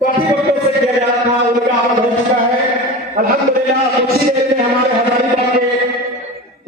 काफी वक्तों से किया जा रहा था, उनका आमद हो चुका है। अल्हम्दुलिल्लाह।